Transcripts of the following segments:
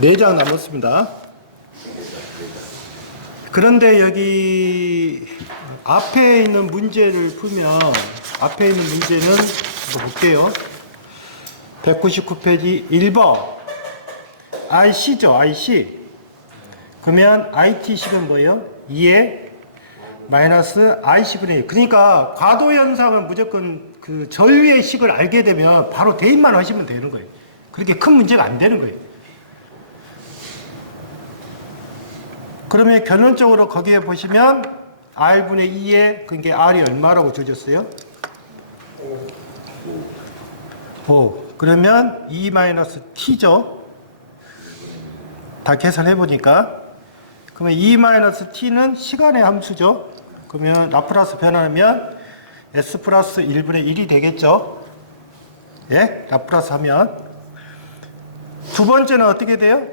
4장 남았습니다. 그런데 여기 앞에 있는 문제를 풀면, 앞에 있는 문제는 한번 볼게요. 199페이지 1번 IC죠, IC. 그러면 IT식은 뭐예요? 2에 마이너스 IC분의 1. 그러니까 과도현상은 무조건 그 전류의 식을 알게 되면 바로 대입만 하시면 되는 거예요. 그렇게 큰 문제가 안 되는 거예요. 그러면 결론적으로 거기에 보시면 R분의 2에 그게 R이 얼마라고 주어졌어요? 5. 그러면 2-t죠. 다 계산해 보니까. 그러면 2-t는 시간의 함수죠. 그러면 라프라스 변화하면 S 플러스 1분의 1이 되겠죠. 예? 라프라스 하면. 두 번째는 어떻게 돼요?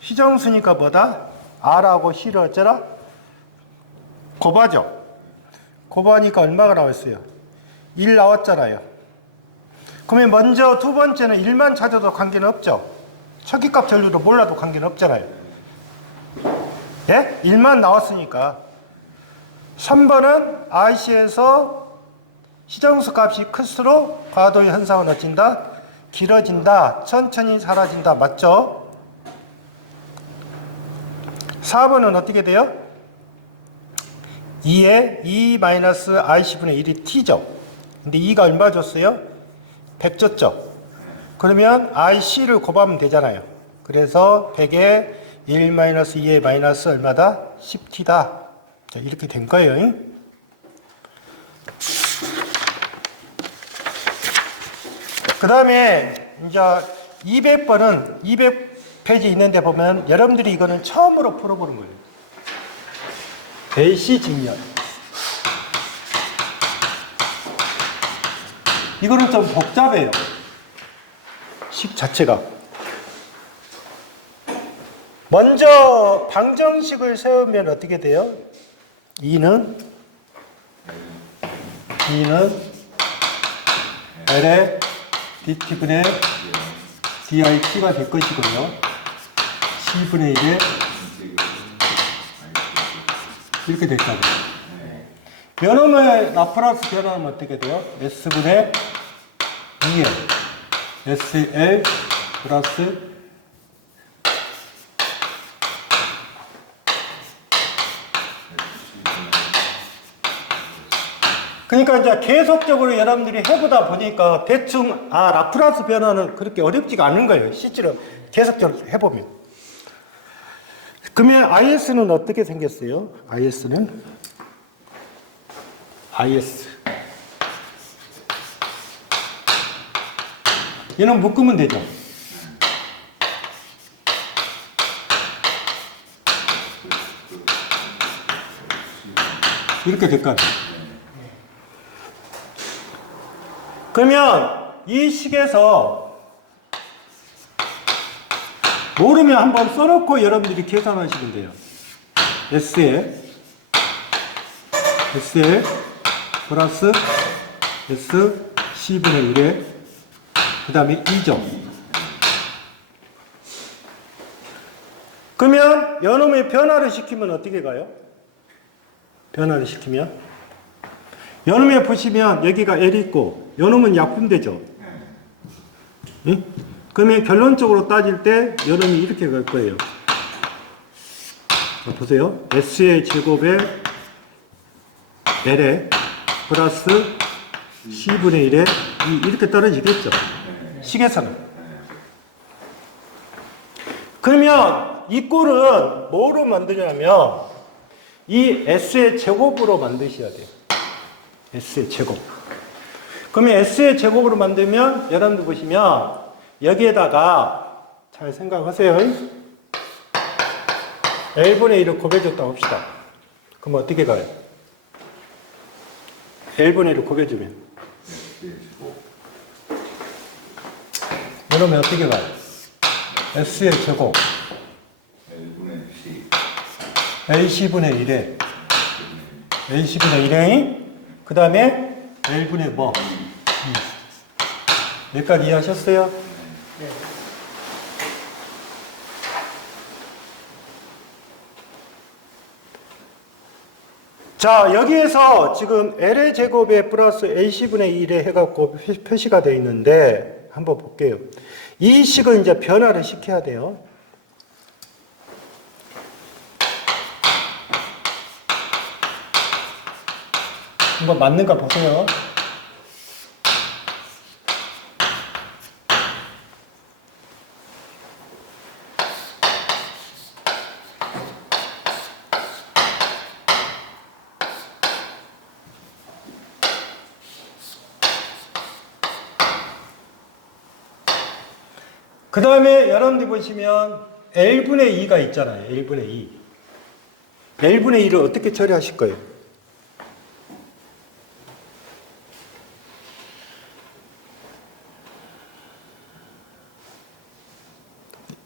희정수니까 뭐다? R하고 C를 어쩌라? 곱하죠. 곱하니까 얼마가 나왔어요? 1 나왔잖아요. 그러면 먼저 두 번째는 1만 찾아도 관계는 없죠. 초기값 전류도 몰라도 관계는 없잖아요. 예? 1만 나왔으니까. 3번은 IC에서 희정수 값이 클수록 과도 현상은 어찐다? 길어진다. 천천히 사라진다. 맞죠? 4번은 어떻게 돼요? 2에 2-IC분의 1이 t죠. 근데 2가 얼마 줬어요? 100 줬죠. 그러면 IC를 곱하면 되잖아요. 그래서 100에 1-2의 마이너스 얼마다? 10t다. 자, 이렇게 된 거예요. 그 다음에 이제 200번은 200페이지 있는데 보면 여러분들이 이거는 처음으로 풀어보는 거예요. 배시 직렬. 이거는 좀 복잡해요. 식 자체가. 먼저 방정식을 세우면 어떻게 돼요? 2는 L의 dt분의 dit가 될 것이고요. C분의 1에 이렇게 될 거예요. 요놈의 라프라스 변화하면 어떻게 돼요? S분의 2에 SL 플러스 그러니까 이제 계속적으로 여러분들이 해보다 보니까 대충 라프라스 변화는 그렇게 어렵지가 않은 거예요. 실제로 계속적으로 해보면. 그러면 IS는 어떻게 생겼어요? IS는 얘는 묶으면 되죠. 이렇게 될 거 아니에요. 그러면 이 식에서 모르면 한번 써놓고 여러분들이 계산하시면 돼요. SL 플러스 S C분의 1에 그 다음에 2죠. 그러면 요놈의 변화를 시키면 어떻게 가요? 변화를 시키면 요놈에 보시면 여기가 L 있고 요놈은 약분되죠. 응? 그러면 결론적으로 따질 때 요놈이 이렇게 갈 거예요. 자, 보세요. S의 제곱에 L에 플러스 C분의 1에 이렇게 떨어지겠죠. 식에서는. 그러면 이 꼴은 뭐로 만드냐면 이 S의 제곱으로 만드셔야 돼요. S의 제곱. 그러면 S의 제곱으로 만들면 여러분들 보시면 여기에다가 잘 생각하세요. L분의 1을 곱해줬다고 합시다. 그럼 어떻게 가요? L분의 1을 곱해주면 그러면 어떻게 가요? S의 제곱 LC분의 1에 LC분의 1에 그 다음에 L분의 뭐? 여기까지 이해하셨어요? 네. 자, 여기에서 지금 L의 제곱에 플러스 AC분의 1에 해갖고 표시가 되어 있는데, 한번 볼게요. 이 식을 이제 변화를 시켜야 돼요. 한번 맞는가 보세요. 그 다음에 여러분들 보시면 L분의 2가 있잖아요. L분의 2. L분의 2를 어떻게 처리하실 거예요?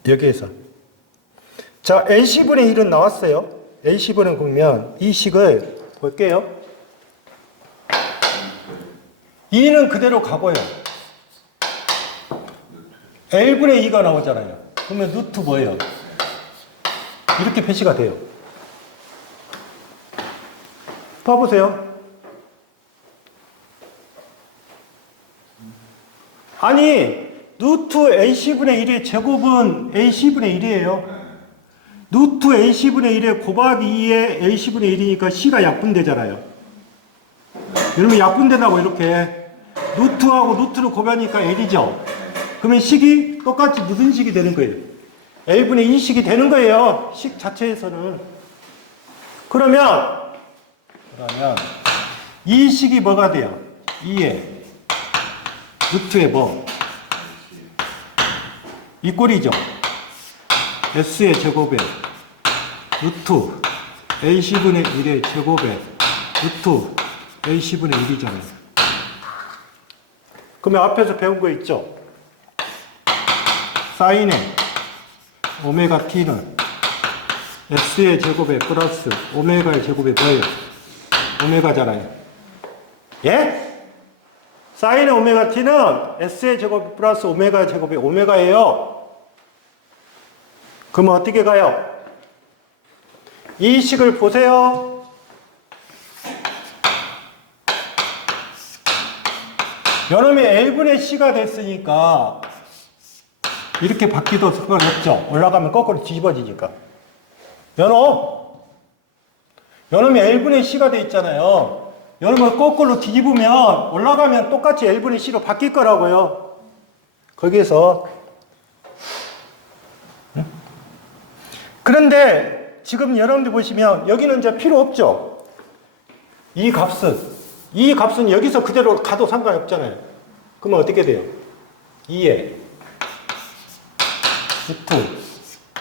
여기에서. 자, LC분의 1은 나왔어요. LC분은 그러면 이 식을 볼게요. 2는 그대로 가고요. L분의 2가 나오잖아요. 그러면 루트 뭐예요? 이렇게 표시가 돼요. 봐보세요. 아니, 루트 AC분의 1의 제곱은 AC분의 1이에요. 루트 AC분의 1의 곱하기 2의 AC분의 1이니까 C가 약분되잖아요. 그러면 약분된다고 이렇게 루트하고 루트를 곱하니까 L이죠. 그러면 식이 똑같이 무슨 식이 되는 거예요? L분의 2식이 되는 거예요. 식 자체에서는. 그러면 이 식이 뭐가 돼요? 2의 루트의 뭐? 이 꼴이죠. S의 제곱에 루트 AC분의 1의 제곱에 루트 AC분의 1이잖아요. 그러면 앞에서 배운 거 있죠? 사인의 오메가 t는 S의 제곱에 플러스 오메가의 제곱에 뭐예요? 오메가잖아요. 예? 사인의 오메가 t는 S의 제곱 플러스 오메가 제곱의 오메가예요. 그러면 어떻게 가요? 이 식을 보세요. 요놈이 L분의 C가 됐으니까 이렇게 바뀌도 상관없죠. 올라가면 거꾸로 뒤집어지니까. 요놈이 L분의 C가 돼 있잖아요. 요놈을 거꾸로 뒤집으면 올라가면 똑같이 L분의 C로 바뀔 거라고요. 거기에서. 그런데 지금 여러분들 보시면 여기는 이제 필요 없죠. 이 값은 여기서 그대로 가도 상관없잖아요. 그러면 어떻게 돼요? 2에 루트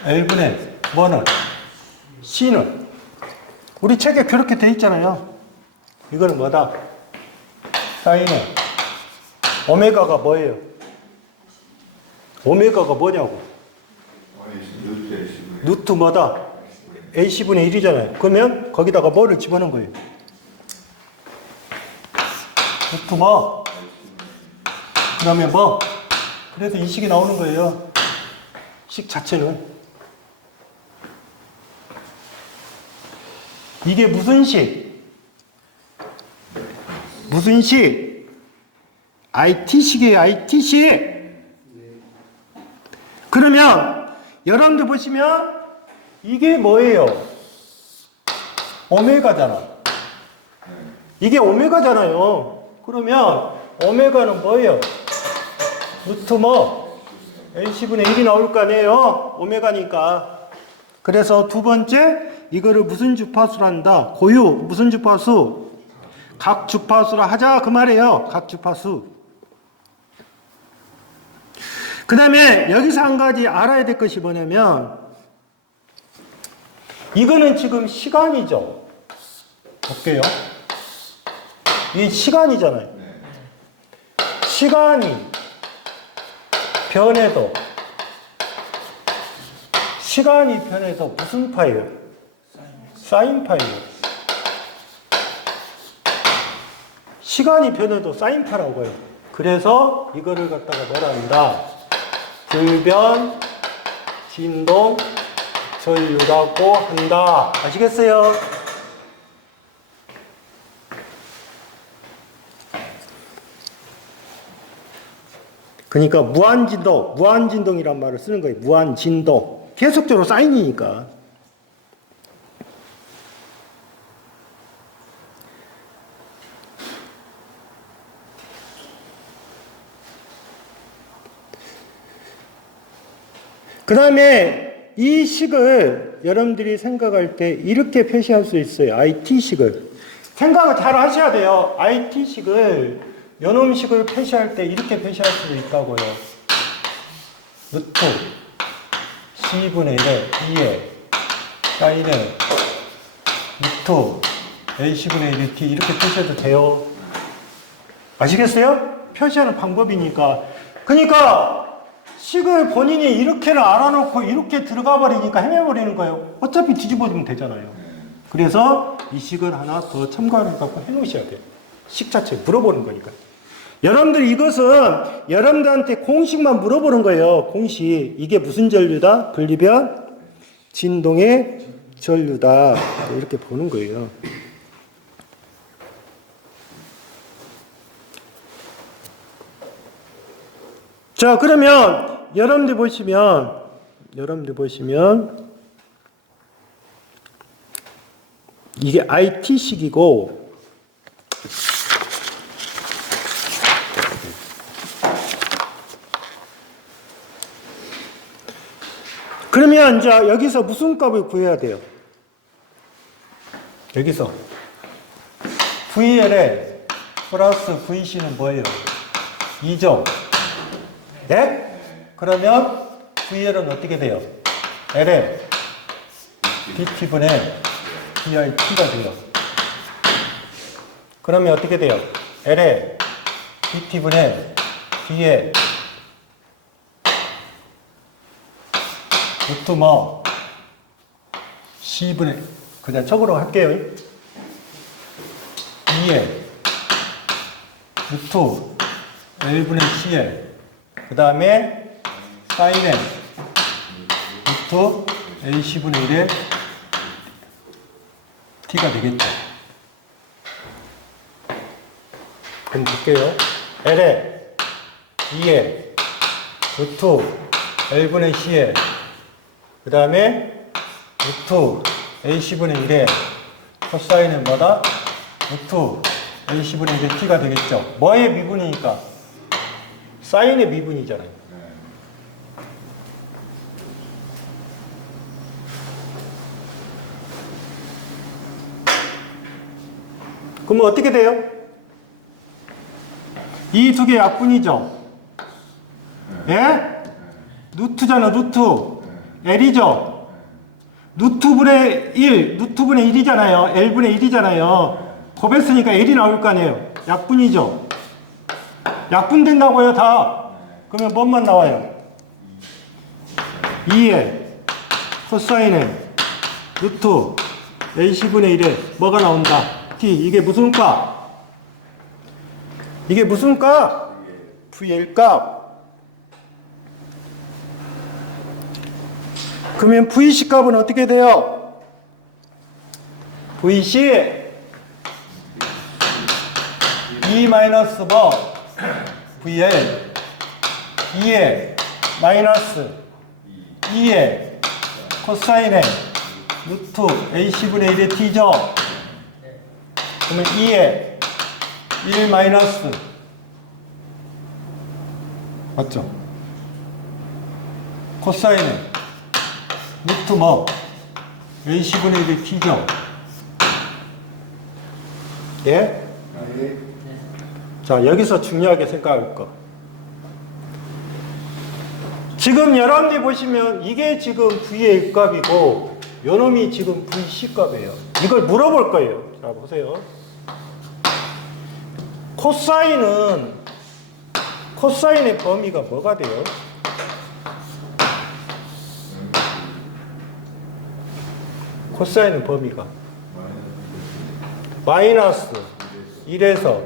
L분의 뭐는? C는 우리 책에 그렇게 돼 있잖아요. 이거는 뭐다? 사인의 오메가가 뭐예요? 오메가가 뭐냐고? 루트 뭐다? AC분의 1이잖아요. 그러면 거기다가 뭐를 집어넣은 거예요? 루트 뭐? 그 다음에 뭐? 그래서 이 식이 나오는 거예요. 식 자체는. 이게 무슨 식? 무슨 식? IT식이에요, IT식. 그러면 여러분들 보시면 이게 뭐예요? 오메가잖아. 이게 오메가잖아요. 그러면 오메가는 뭐예요? 루트 뭐? AC분의 1이 나올 거 아니에요? 오메가니까. 그래서 두 번째, 이거를 무슨 주파수로 한다? 고유, 무슨 주파수? 각 주파수로 하자, 그 말이에요. 각 주파수. 그 다음에 여기서 한 가지 알아야 될 것이 뭐냐면, 이거는 지금 시간이죠. 볼게요. 이 시간이잖아요. 시간이 변해도 무슨 파예요? 사인 파예요. 시간이 변해도 사인 파라고 해요. 그래서 이거를 갖다가 뭐라 한다? 불변 진동 전류라고 한다. 아시겠어요? 그러니까 무한진동, 무한진동이란 말을 쓰는 거예요. 무한진동. 계속적으로 사인이니까. 그 다음에 이 식을 여러분들이 생각할 때 이렇게 표시할 수 있어요. IT식을. 생각을 잘 하셔야 돼요. IT식을, 요놈식을 표시할 때 이렇게 표시할 수도 있다고요. 루트 C분의 1에 2에 사인에 루트 AC분의 1에 D 이렇게 표시해도 돼요. 아시겠어요? 표시하는 방법이니까. 그러니까 식을 본인이 이렇게는 알아놓고 이렇게 들어가 버리니까 헤매버리는 거예요. 어차피 뒤집어주면 되잖아요. 그래서 이 식을 하나 더 첨가를 갖고 해놓으셔야 돼요. 식 자체 물어보는 거니까. 여러분들 이것은 여러분들한테 공식만 물어보는 거예요. 공식. 이게 무슨 전류다? 분리변 진동의 전류다. 이렇게 보는 거예요. 자, 그러면 여러분들 보시면 이게 IT식이고 그러면 이제 여기서 무슨 값을 구해야 돼요? 여기서 VL에 플러스 VC는 뭐예요? 2죠? 네? 그러면 VL은 어떻게 돼요? L에 DT분의 DIT가 돼요. 그러면 어떻게 돼요? L에 DT분의 D에 루트 뭐 C분의 그냥 적으로 할게요. 2에 루트 L분의 CL 그 다음에 사인에 루트 Ac분의 1에 T가 되겠죠. 그럼 볼게요. L에 2에 루트 L분의 C에 그 다음에 루트 Ac분의 1에 코사인은 뭐다? 루트 Ac분의 1에 T가 되겠죠. 뭐의 미분이니까? 사인의 미분이잖아요. 그러면 어떻게 돼요? 이 두 개 약분이죠? 예? 루트잖아, 루트. L이죠? 루트분의 1, 루트분의 1이잖아요. L분의 1이잖아요. 곱했으니까 L이 나올 거 아니에요. 약분이죠? 약분된다고요, 다. 그러면 뭔만 나와요? 2에 코사인에 루트 Ac분의 1에 뭐가 나온다? T. 이게 무슨 값? 이게 무슨 값? VL 값. 그러면 VC 값은 어떻게 돼요? VC E 마이너스 뭐? VL 2에 마이너스 2에 코사인에 루트 Ac분의 1의 T죠? 그러면 2에 1 마이너스 맞죠? 코사인에 루트 뭐? Ac분의 1의 T죠? 예? 자, 여기서 중요하게 생각할 거. 지금 여러분들이 보시면 이게 지금 V의 값이고 요놈이 지금 VC 값이에요. 이걸 물어볼 거예요. 자, 보세요. 코사인의 범위가 뭐가 돼요? 코사인의 범위가 마이너스 1에서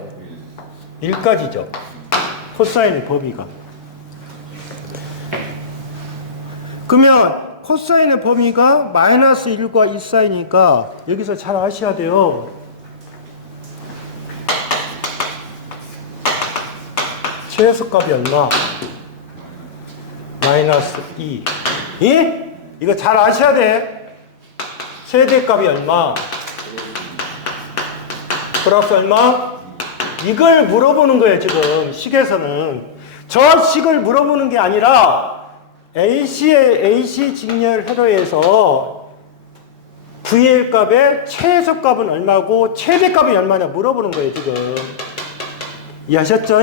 1까지죠. 코사인의 범위가. 그러면 코사인의 범위가 마이너스 1과 2 사이니까 여기서 잘 아셔야 돼요. 최소값이 얼마? 마이너스 2. 이거 잘 아셔야 돼. 최대값이 얼마? 플러스 얼마? 이걸 물어보는 거예요, 지금 식에서는. 저 식을 물어보는 게 아니라 AC의 AC 직렬 회로에서 VL 값의 최소값은 얼마고 최대값이 얼마냐 물어보는 거예요, 지금. 이해하셨죠?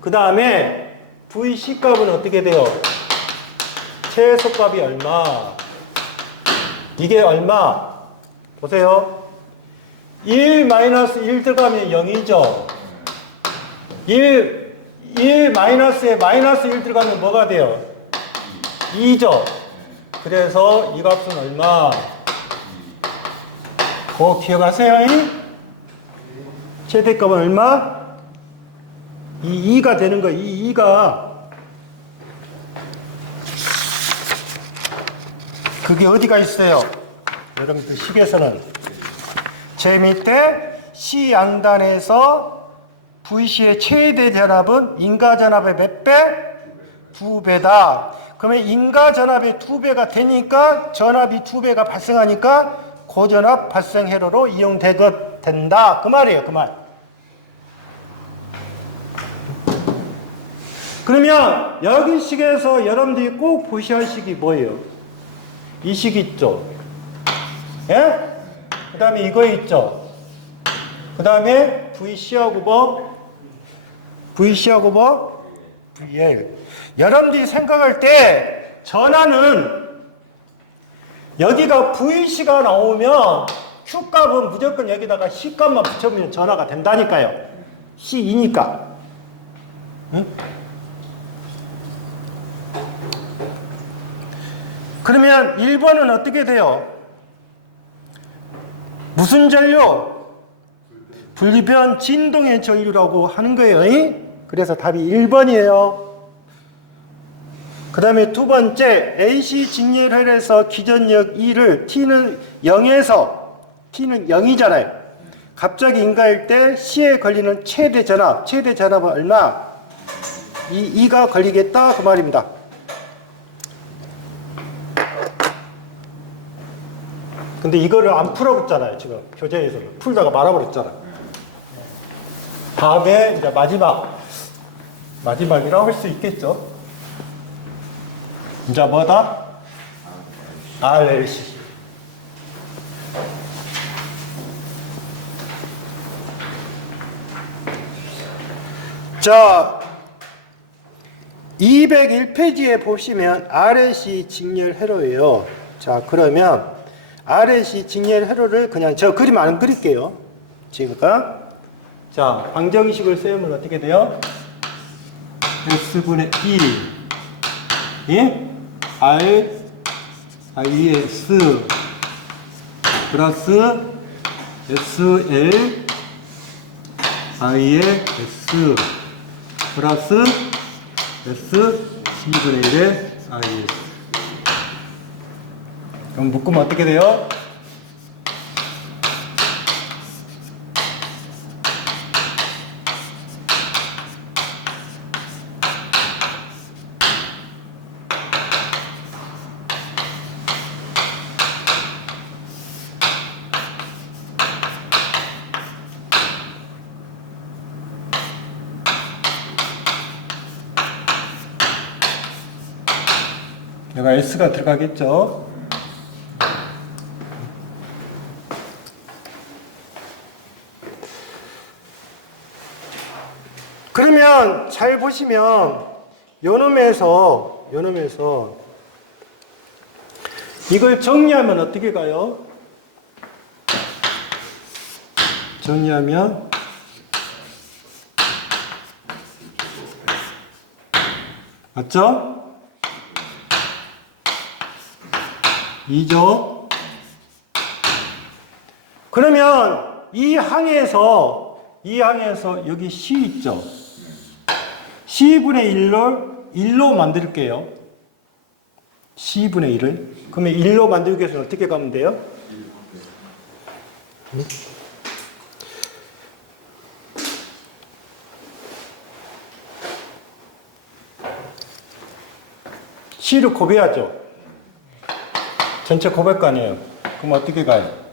그 다음에 VC 값은 어떻게 돼요? 최소값이 얼마? 이게 얼마? 보세요. 1 마이너스 1 들어가면 0이죠. 1 마이너스에 마이너스 1 들어가면 뭐가 돼요? 2죠. 그래서 이 값은 얼마? 그거 기억하세요? 최대값은 얼마? 이 2가 되는 거예요. 이 2가. 그게 어디가 있어요? 여러분들 식에서는. 제 밑에 C 양단에서 VC의 최대 전압은 인가 전압의 몇 배? 2배다. 그러면 인가 전압의 2배가 되니까 전압이 2배가 발생하니까 고전압 발생 회로로 이용된다. 그 말이에요. 그 말. 그러면 여기 식에서 여러분들이 꼭 보셔야 할 식이 뭐예요? 이 식 있죠? 예? 그 다음에 이거 있죠? 그 다음에 VC하고 뭐? VC하고 뭐? VL. 여러분들이 생각할 때 전하는 여기가 VC가 나오면 Q값은 무조건 여기다가 C값만 붙여보면 전하가 된다니까요. C2니까. 응? 그러면 1번은 어떻게 돼요? 무슨 전류? 분리변 진동의 전류라고 하는 거예요. 그래서 답이 1번이에요. 그 다음에 두 번째, AC 직렬혈에서 기전력 2를 T는 0에서 T는 0이잖아요. 갑자기 인가일 때 C에 걸리는 최대 전압은 얼마? 2가 걸리겠다 그 말입니다. 근데 이거를 안 풀어봤잖아요. 지금 교재에서는 풀다가 말아버렸잖아요. 다음에 이제 마지막이라고 할 수 있겠죠. 이제 뭐다? RLC. 자, 201페이지에 보시면 RLC 직렬 회로예요. 자, 그러면 RLC 직렬 회로를 그냥 저 그림 안 그릴게요. 지금까. 자, 방정식을 세우면 어떻게 돼요? S분의 1 예? R IS 플러스 SL I의 S 플러스 S C분의 1의 IS. 그럼 묶으면 어떻게 돼요? 여기가 S가 들어가겠죠? 그러면 잘 보시면 요놈에서 이걸 정리하면 어떻게 가요? 정리하면 맞죠? 2죠. 그러면 이 항에서 여기 C 있죠. C분의 1로 만들게요. C분의 1을. 그러면 1로 만들기 위해서는 어떻게 가면 돼요? C를 곱해야죠. 전체 곱할 거 아니에요. 그럼 어떻게 가요?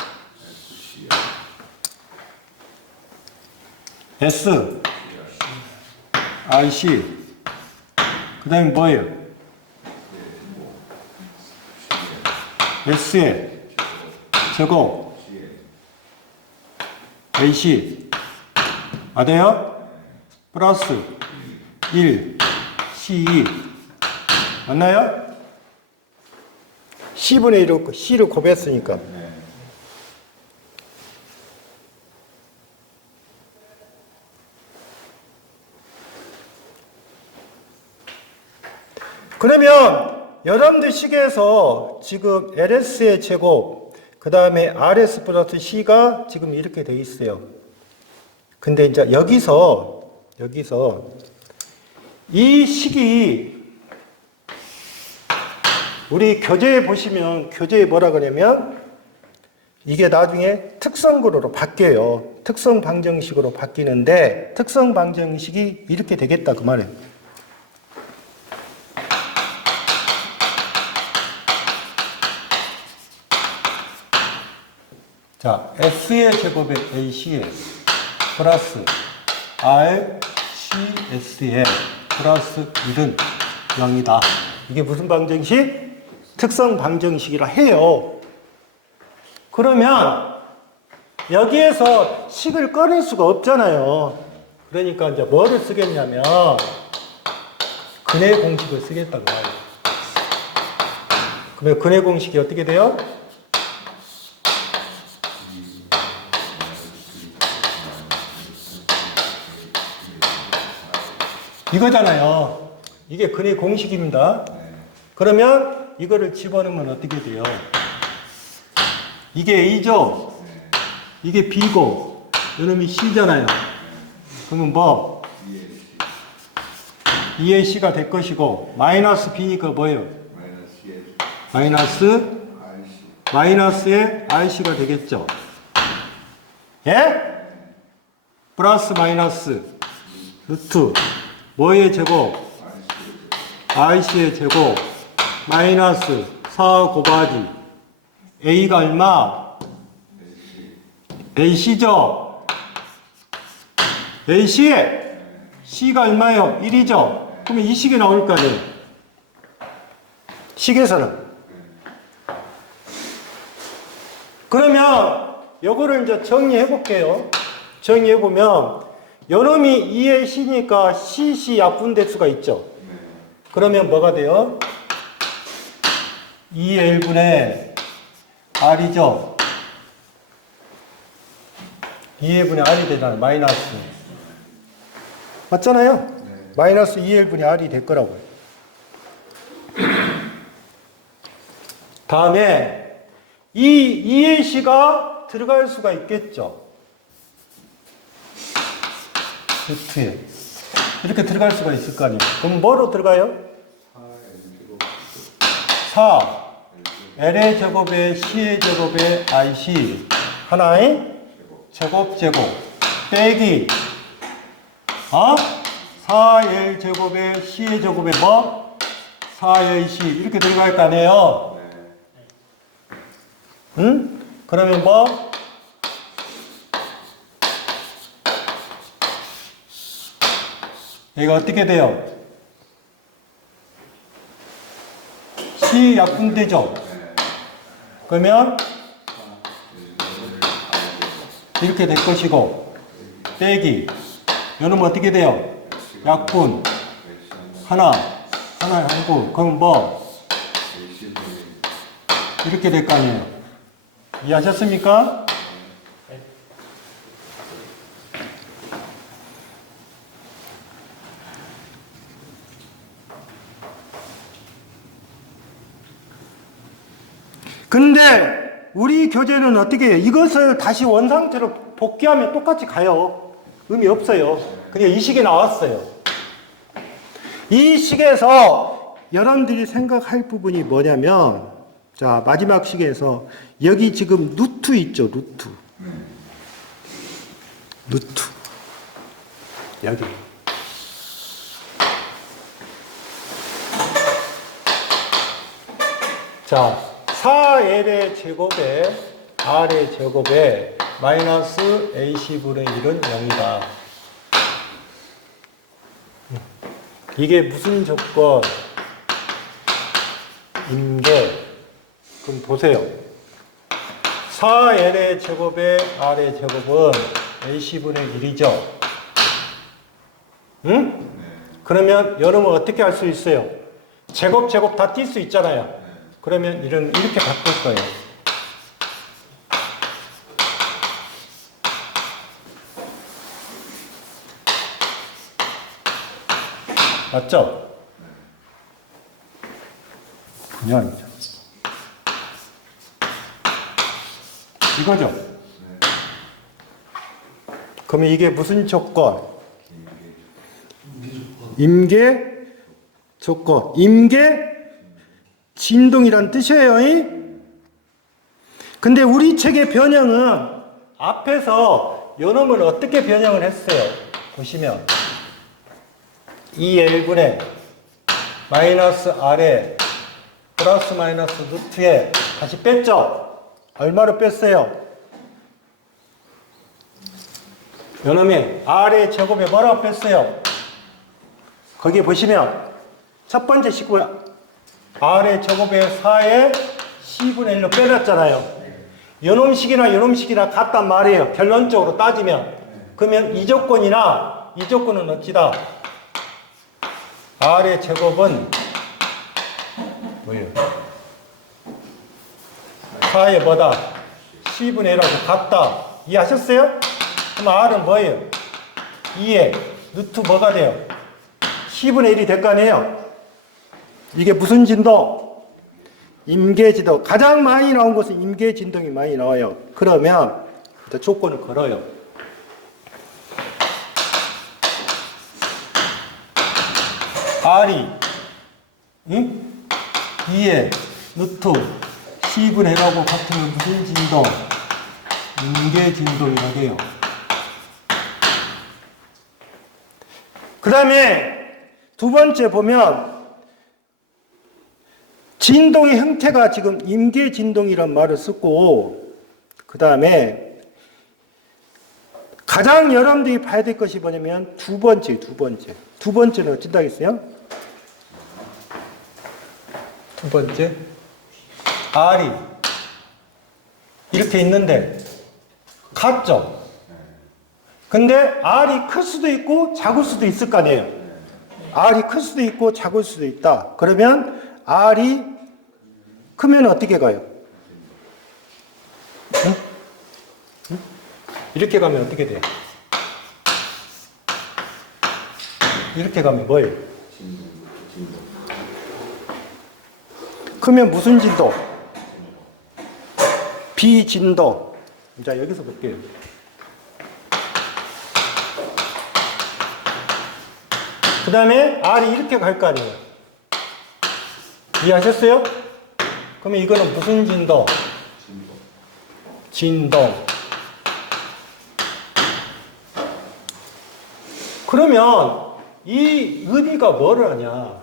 S, RC. 그 다음에 뭐예요? S의 제곱, AC. 맞아요? 플러스 1, C2. 맞나요? C분의 1을 C를 곱했으니까. 그러면 여러분들 식에서 지금 LS의 제곱, 그 다음에 RS 플러스 C가 지금 이렇게 돼 있어요. 근데 이제 여기서 이 식이 우리 교재에 보시면 교재에 뭐라 그러냐면 이게 나중에 특성구로로 바뀌어요. 특성 방정식으로 바뀌는데 특성 방정식이 이렇게 되겠다 그 말이에요. 자, S의 제곱에 AC에 플러스 RCS에 플러스 1은 0이다. 이게 무슨 방정식? 특성 방정식이라 해요. 그러면 여기에서 식을 꺼낼 수가 없잖아요. 그러니까 이제 뭐를 쓰겠냐면 근해 공식을 쓰겠다고 말이에요. 그러면 근해 공식이 어떻게 돼요? 이거잖아요. 이게 근해 공식입니다. 그러면 이거를 집어넣으면 어떻게 돼요? 이게 A죠? 이게 B고 이놈이 C잖아요. 그러면 뭐? 2의 C가 될 것이고 마이너스 B니까 뭐예요? 마이너스의 RC가 되겠죠. 예? 플러스 마이너스 루트 뭐의 제곱? RC의 제곱 마이너스 4 곱하기 A가 얼마? AC죠? AC에 C가 얼마예요? 1이죠? 그러면 이 식이 나올 거 아니에요? 식에서는. 그러면 요거를 이제 정리해 볼게요. 정리해 보면 요놈이 2의 C니까 CC 약분될 수가 있죠. 그러면 뭐가 돼요? 2의 1분의 R이죠. 2의 1분의 R이 되잖아요. 마이너스. 맞잖아요? 마이너스 2의 1분의 R이 될 거라고요. 다음에 이 2의 C가 들어갈 수가 있겠죠. 루트에. 이렇게 들어갈 수가 있을 거 아니에요. 그럼 뭐로 들어가요? 4. L의 제곱에 C의 제곱에 IC. 하나의 제곱 빼기 4L 제곱에 C의 제곱에 뭐? 4AC 이렇게 들어갈 거 아니에요? 응? 그러면 뭐? 얘가 어떻게 돼요? C 약분되죠? 그러면 이렇게 될 것이고 빼기 요놈은 어떻게 돼요? 약분 하나 하고 그럼 뭐? 이렇게 될 거 아니에요? 이해하셨습니까? 근데 우리 교재는 어떻게 해요? 이것을 다시 원상태로 복귀하면 똑같이 가요. 의미 없어요. 그냥 이 식이 나왔어요. 이 식에서 여러분들이 생각할 부분이 뭐냐면 자 마지막 식에서 여기 지금 루트 있죠. 루트 여기 자, 4L의 제곱에 R의 제곱에 마이너스 AC분의 1은 0이다. 이게 무슨 조건? 임계. 그럼 보세요. 4L의 제곱에 R의 제곱은 AC분의 1이죠. 응? 그러면 여러분 어떻게 할 수 있어요? 제곱 다 뛸 수 있잖아요. 그러면 이렇게 바꿀 거예요. 맞죠? 그냥 이거죠? 그러면 이게 무슨 조건? 임계 조건. 임계 진동이란 뜻이에요. 근데 우리 책의 변형은 앞에서 요놈을 어떻게 변형을 했어요? 보시면 2L분의 마이너스 R에 플러스 마이너스 루트에 다시 뺐죠? 얼마로 뺐어요? 요놈이 R의 제곱에 뭐라고 뺐어요? 거기 보시면 첫 번째 식구야. R의 제곱에 4에 C분의 1로 빼놨잖아요. 요놈식이나 요놈식이나 같단 말이에요. 결론적으로 따지면. 그러면 이 조건이나 이 조건은 어찌다? R의 제곱은 뭐예요? 4에 뭐다? C분의 1하고 같다. 이해하셨어요? 그럼 R은 뭐예요? 2에 루트 뭐가 돼요? C분의 1이 될 거 아니에요? 이게 무슨 진동? 임계진동. 가장 많이 나온 것은 임계진동이 많이 나와요. 그러면 일단 조건을 걸어요. R이 2에 루트 C분의 1하고 같으면 무슨 진동? 임계진동이라고 해요. 그 다음에 두 번째 보면 진동의 형태가 지금 임계진동이란 말을 쓰고, 그 다음에 가장 여러분들이 봐야 될 것이 뭐냐면 두 번째는 어쩐다 했어요? 두 번째 R이 이렇게 있는데 같죠? 근데 R이 클 수도 있고 작을 수도 있을 거 아니에요. R이 클 수도 있고 작을 수도 있다. 그러면 R이 크면 어떻게 가요? 응? 응? 이렇게 가면 어떻게 돼요? 이렇게 가면 뭐예요? 크면 무슨 진도? 비진도. 자, 여기서 볼게요. 그 다음에 R이 이렇게 갈 거 아니에요. 이해하셨어요? 그러면 이거는 무슨 진도? 진동. 그러면 이 의미가 뭐를 하냐?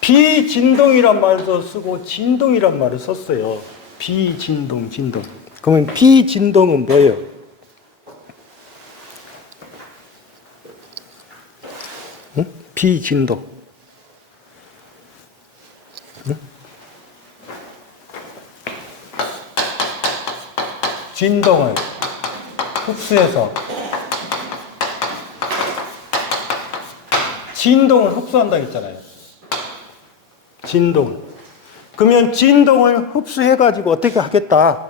비진동이란 말도 쓰고 진동이란 말을 썼어요. 비진동, 진동. 그러면 비진동은 뭐예요? 응? 비진동. 응? 진동은 흡수해서 진동을 흡수한다 했잖아요. 진동. 그러면 진동을 흡수해가지고 어떻게 하겠다?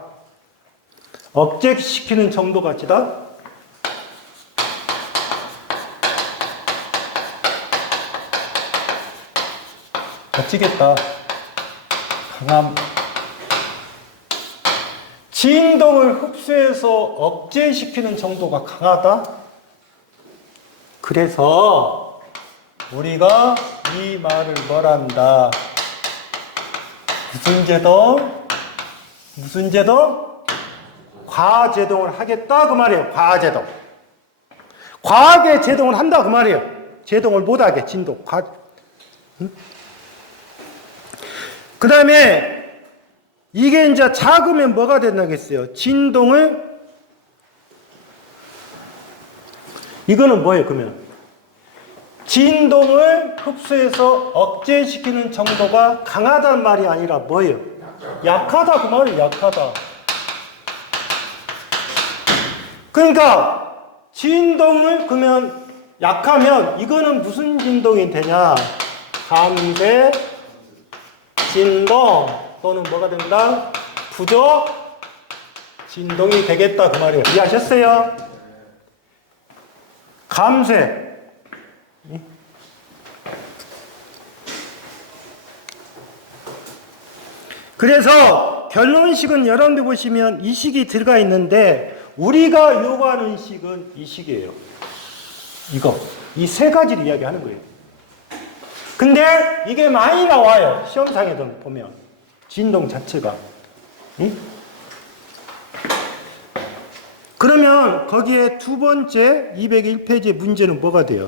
억제시키는 정도 같이다? 어찌겠다. 강함. 진동을 흡수해서 억제시키는 정도가 강하다? 그래서 우리가 이 말을 뭐란다? 무슨 제동? 과제동을 하겠다 그 말이에요. 과제동. 과하게 제동을 한다 그 말이에요. 제동을 못하게 진동. 응? 그 다음에 이게 이제 작으면 뭐가 된다겠어요? 진동을, 이거는 뭐예요, 그러면? 진동을 흡수해서 억제시키는 정도가 강하다는 말이 아니라 뭐예요? 약하다, 그 말이에요, 약하다. 그러니까, 진동을 그러면 약하면 이거는 무슨 진동이 되냐? 감쇄, 진동 또는 뭐가 된다? 부족, 진동이 되겠다 그 말이에요. 이해하셨어요? 감쇄. 그래서 결론식은 여러분들 보시면 이 식이 들어가 있는데 우리가 요구하는 식은 이 식이에요. 이거. 이 세 가지를 이야기하는 거예요. 근데 이게 많이 나와요. 시험상에도 보면. 진동 자체가. 응? 그러면 거기에 두 번째 201페이지의 문제는 뭐가 돼요?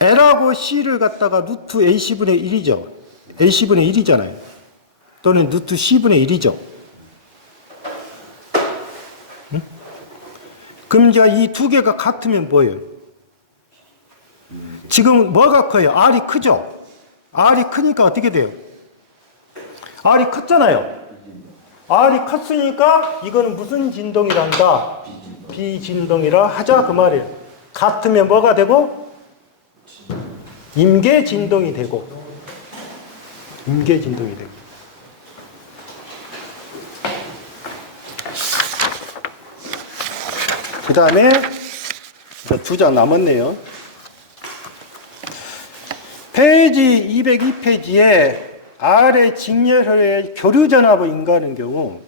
L하고 C를 갖다가 루트 AC분의 1이죠. AC분의 1이잖아요. 또는 루트 C분의 1이죠. 응? 그럼 이제 이 두 개가 같으면 뭐예요? 지금 뭐가 커요? R이 크죠? R이 크니까 어떻게 돼요? R이 컸잖아요. R이 컸으니까 이거는 무슨 진동이란다? 비진동이라 하자 그 말이에요. 같으면 뭐가 되고? 임계 진동이 되고. 임계 진동이 되고. 그 다음에 두 장 남았네요. 페이지 202페이지에 R의 직렬혈의 교류전압을 인가하는 경우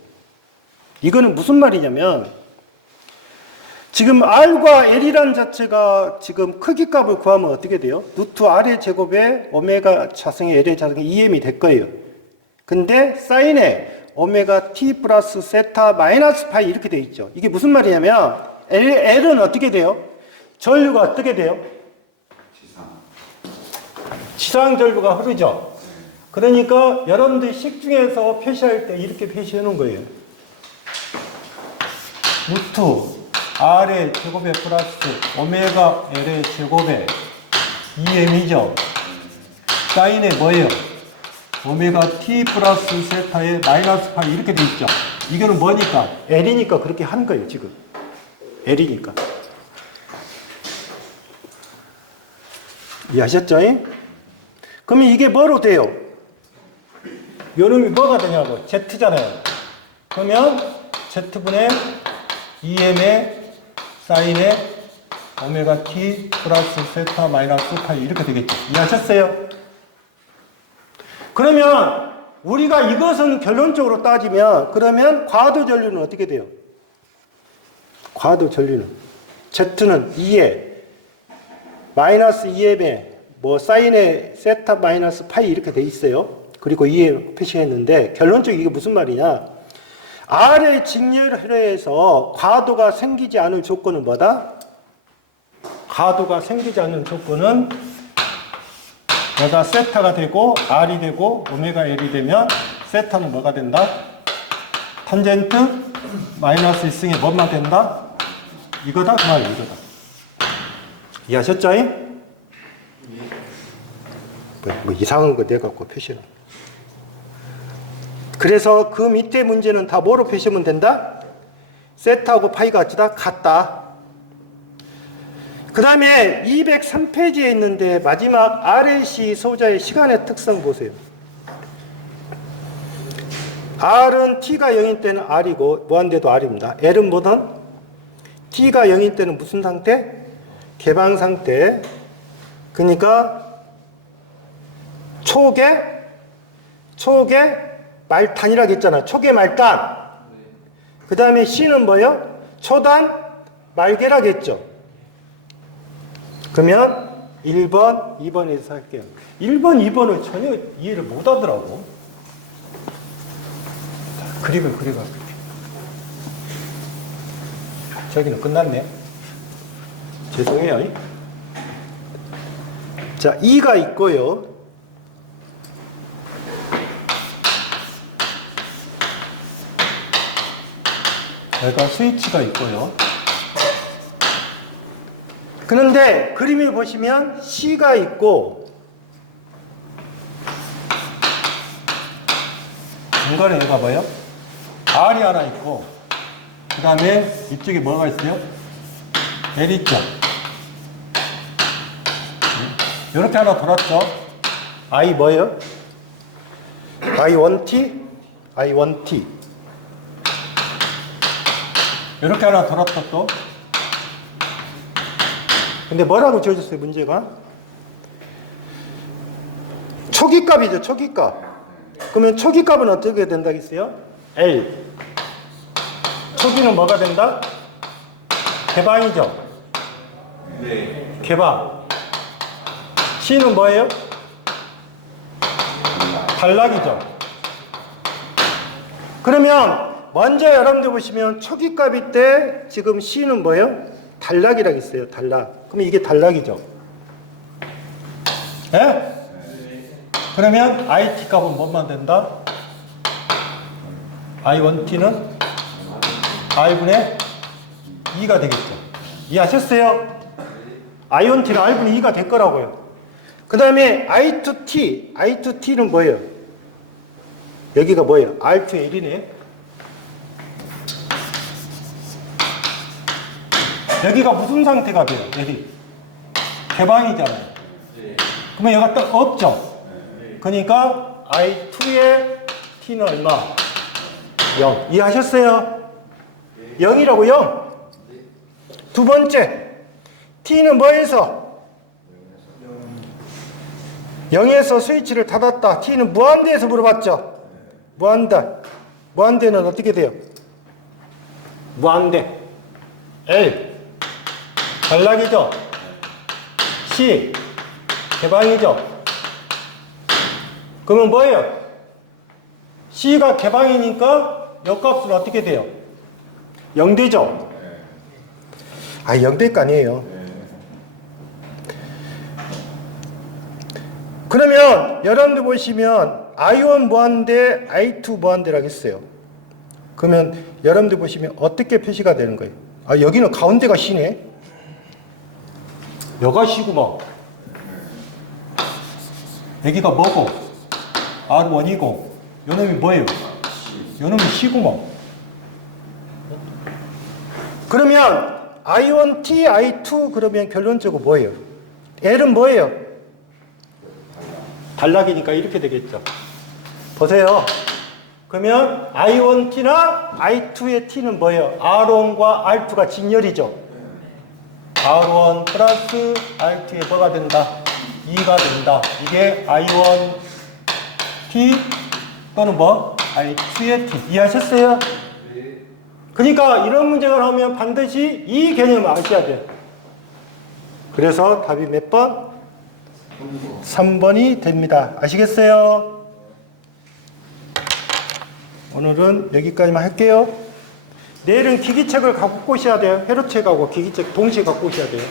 이거는 무슨 말이냐면 지금 R과 L이라는 자체가 지금 크기값을 구하면 어떻게 돼요? 루트 R의 제곱에 오메가 자승의 L의 자승의 EM이 될 거예요. 근데 사인에 오메가 T 플러스 세타 마이너스 파이 이렇게 돼 있죠. 이게 무슨 말이냐면 L은 어떻게 돼요? 전류가 어떻게 돼요? 지상 전류가 흐르죠. 그러니까 여러분들이 식 중에서 표시할 때 이렇게 표시해 놓은 거예요. 루트 R의 제곱에 플러스 오메가 L의 제곱에 EM이죠. 사인에 뭐예요? 오메가 T 플러스 세타에 마이너스 파이 이렇게 돼 있죠. 이거는 뭐니까? L이니까 그렇게 하는 거예요, 지금. L이니까. 이해하셨죠? 그러면 이게 뭐로 돼요? 요놈이 뭐가 되냐고? Z잖아요. 그러면 Z분의 EM의 사인의 오메가 T 플러스 세타 마이너스 파이 이렇게 되겠죠. 이해하셨어요? 그러면 우리가 이것은 결론적으로 따지면 그러면 과도 전류는 어떻게 돼요? 과도 전류는 Z는 2에 마이너스 2m에 뭐 사인의 세타 마이너스 파이 이렇게 돼 있어요. 그리고 2에 표시했는데 결론적으로 이게 무슨 말이냐? R의 직렬혈에서 과도가 생기지 않을 조건은 뭐다? 과도가 생기지 않는 조건은 여기가 세타가 되고 R이 되고 오메가 L이 되면 세타는 뭐가 된다? 탄젠트 마이너스 1승에 뭐만 된다? 이거다? 그 말이야, 이거다. 이해하셨죠? 뭐 이상한 거 내갖고 표시를. 그래서 그 밑에 문제는 다 뭐로 표시하면 된다? 세타하고 파이가 어찌다? 같다. 그 다음에 203페이지에 있는데 마지막 RLC 소자의 시간의 특성 보세요. R은 T가 0인 때는 R이고 무한대도 R입니다. L은 뭐든? T가 0인 때는 무슨 상태? 개방 상태. 그러니까 초계 말탄이라고 했잖아. 초계 말단. 그 다음에 C는 뭐예요? 초단 말계라고 했죠. 그러면 1번, 2번에서 할게요. 1번, 2번은 전혀 이해를 못 하더라고. 그림을 그려가. 저기는 끝났네. 죄송해요. 자, 2가 있고요. 여기가 스위치가 있고요. 그런데 그림을 보시면 C가 있고 중간에 여기가 뭐예요? R이 하나 있고 그 다음에 이쪽에 뭐가 있어요? L 있죠? 이렇게 하나 돌았죠? I 뭐예요? I1T? I1T 이렇게 하나 돌았죠 또? 근데 뭐라고 지어졌어요 문제가? 초기값이죠 초기값. 그러면 초기값은 어떻게 된다겠어요? L 초기는 뭐가 된다? 개방이죠? 네. 개방. C는 뭐예요? 단락이죠? 그러면 먼저 여러분들 보시면 초기값일 때 지금 C는 뭐예요? 단락이라고 있어요 단락. 그러면 이게 단락이죠? 예? 그러면 IT 값은 뭐만 된다? I1T는 R분의 2가 되겠죠. 이해하셨어요? I1T는 R분의 2가 될 거라고요. 그 다음에 I2T, I2T는 뭐예요? 여기가 뭐예요? R2의 1이네. 여기가 무슨 상태가 돼요? 여기 개방이잖아요. 그러면 여기가 딱 없죠? 그러니까 I2의 T는 얼마? 0. 이해하셨어요? 0이라고 0. 두 번째, T는 뭐에서? 0에서 스위치를 닫았다. T는 무한대에서 물어봤죠? 무한대. 무한대는 어떻게 돼요? 무한대. L. 단락이죠? C. 개방이죠? 그러면 뭐예요? C가 개방이니까 역값은 어떻게 돼요? 0되죠? 아, 0될 거 아니에요. 그러면 여러분들 보시면 I1 무한대, I2 무한대라고 했어요. 그러면 여러분들 보시면 어떻게 표시가 되는 거예요? 아, 여기는 가운데가 C네. 여가 C구만. 여기가 뭐고? R1이고 요 놈이 뭐예요? 요 놈이 C구만. 그러면 I1T, I2 그러면 결론적으로 뭐예요? L은 뭐예요? 단락이니까 이렇게 되겠죠. 보세요. 그러면 I1T나 I2의 T는 뭐예요? R1과 R2가 직렬이죠. R1 플러스 R2의 뭐가 된다? 2가 된다. 이게 I1T 또는 뭐? I2의 T. 이해하셨어요? 그러니까 이런 문제가 나오면 반드시 이 개념을 아셔야 돼요. 그래서 답이 몇 번? 3번이 됩니다. 아시겠어요? 오늘은 여기까지만 할게요. 내일은 기기책을 갖고 오셔야 돼요. 회로책하고 기기책 동시에 갖고 오셔야 돼요.